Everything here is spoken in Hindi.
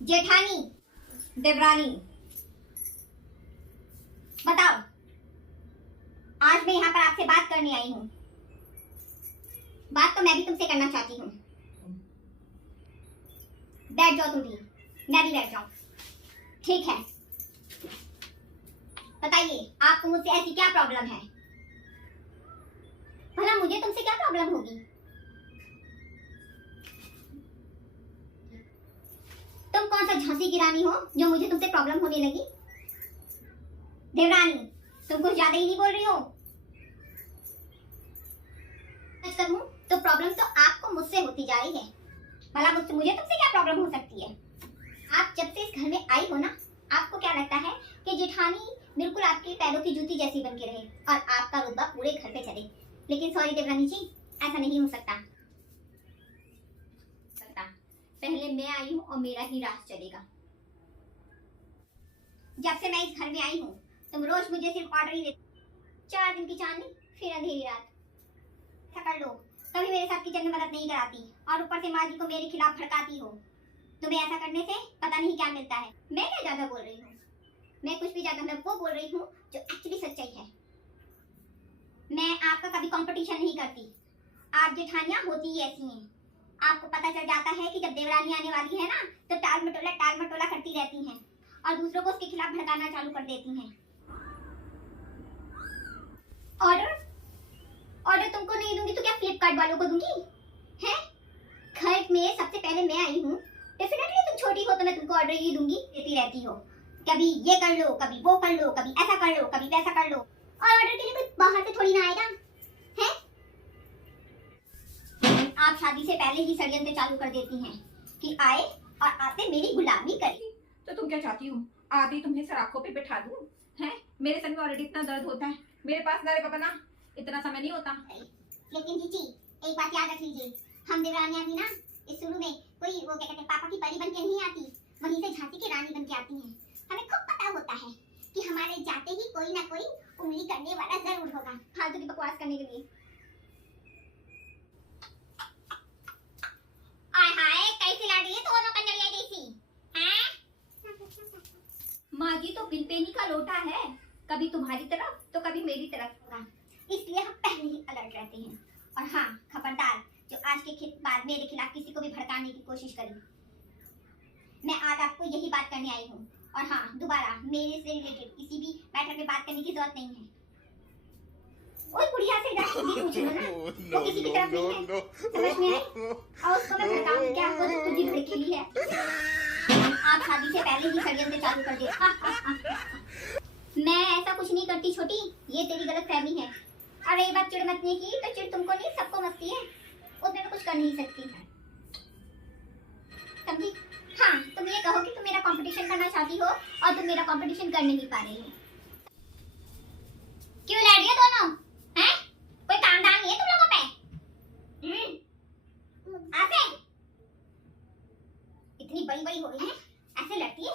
जेठानी, देवरानी, बताओ, आज मैं यहाँ पर आपसे बात करने आई हूँ। बात तो मैं भी तुमसे करना चाहती हूँ। बैठ जाओ तुम भी, मैं भी बैठ जाऊँ। ठीक है, बताइए आपको मुझसे ऐसी क्या प्रॉब्लम है? भला मुझे तुमसे क्या प्रॉब्लम होगी? तुम कौन सा झांसी की रानी हो जो मुझे तुमसे प्रॉब्लम होने लगी? देवरानी, तुम कुछ ज्यादा ही नहीं बोल रही हो। करूं तो प्रॉब्लम तो आपको मुझसे होती जा रही है। भला मुझे तुमसे क्या प्रॉब्लम हो सकती है? आप जब से इस घर में आई हो ना, आपको क्या लगता है कि जेठानी बिल्कुल आपके पैरों की जूती जैसी बन के रहे और आपका रुतबा पूरे घर पे चले। लेकिन सॉरी देवरानी जी, ऐसा नहीं हो सकता। पहले मैं आई हूँ और मेरा ही राज चलेगा। जब से मैं इस घर में आई हूँ तुम रोज मुझे सिर्फ ऑर्डर ही देते। 4 दिन की चांदनी फिर अंधेरी रात। ऐसा कर लो, कभी मेरे साथ किचन में मदद नहीं कराती और ऊपर से माँ जी को मेरे खिलाफ भड़काती हो। तुम्हें ऐसा करने से पता नहीं क्या मिलता है। मैं क्या ज्यादा बोल रही हूँ? मैं कुछ भी ज्यादा, मैं वो बोल रही हूँ जो एक्चुअली सच्चाई है। मैं आपका कभी कंपटीशन नहीं करती। आप जेठानियां होती ही ऐसी हैं। आपको पता चल जाता है कि जब देवरानी आने वाली है ना, तो टाल मटोला करती रहती हैं और दूसरों को उसके खिलाफ भड़काना चालू कर देती हैं। ऑर्डर तुमको नहीं दूंगी तो क्या फ्लिपकार्ट वालों को दूंगी? हैं? घर में सबसे पहले मैं आई हूँ, डेफिनेटली तुम छोटी हो तो मैं तुमको ऑर्डर ही दूंगी। देती रहती हो, कभी ये कर लो, कभी वो कर लो, कभी ऐसा कर लो, कभी वैसा कर लो। और ऑर्डर के लिए कोई बाहर से थोड़ी ना आएगा, हैं? आप शादी से पहले ही षड्यंत्र चालू कर देती हैं कि आए और आते मेरी गुलामी करे। तो तुम क्या चाहती हो? आधी तुम्हें सराखों पे बिठा दूं? हैं? मेरे सर में ऑलरेडी इतना दर्द होता है। मेरे पास ना रे बाबा ना, इतना समय नहीं होता। लेकिन जीजी, एक बात याद रख लीजिए, हम देवरानियां भी ना इस शुरू में कोई वो क्या कहते हैं पापा की परी बन के नहीं आती, वहीं से झांसी की रानी बन के आती हैं। हमें खूब पता होता है कि हमारे जाते ही कोई ना कोई उंगली करने वाला जरूर होगा फालतू की बकवास करने के लिए। आय हाय, कैसी लड़ रही है दोनों कन्हैया जैसी, हैं? माँ जी तो बिनपेनी का लोटा है, कभी तुम्हारी तरफ तो कभी मेरी तरफ होगा, इसलिए हम पहले ही अलर्ट रहते हैं। और हाँ, खबरदार, जो आज के बाद मेरे खिलाफ किसी को भी भड़काने की कोशिश करे। मैं आज आपको यही बात करने आई हूँ। और हाँ, दोबारा मेरे से रिलेटेड किसी भी मैटर पे बात करने की जरूरत नहीं है। ओए बुढ़िया से जाके भी पूछ लो ना, वो किसी की तरफ नहीं है, समझ में आई? और उसको मैं भड़काऊंगी क्या? वो तो खुद ही भड़केली है। आप शादी से पहले ही षड्यंत्र चालू कर दे। मैं ऐसा कुछ नहीं करती छोटी, ये तेरी गलतफहमी है। अरे ये बात चिढ़ मचने की, तो चिढ़ तुमको नहीं सबको मचती है, उसमें मैं कुछ कर नहीं सकती, समझी? हाँ, तुम ये कहो कि तुम मेरा कंपटीशन करना चाहती हो और तुम मेरा कंपटीशन कर नहीं पा रही हो। क्यों लड़ रही हो दोनों? हैं? कोई काम धाम नहीं है तुम लोगों पे? ऐसे इतनी बड़ी बड़ी हो गई है, ऐसे लड़ती है?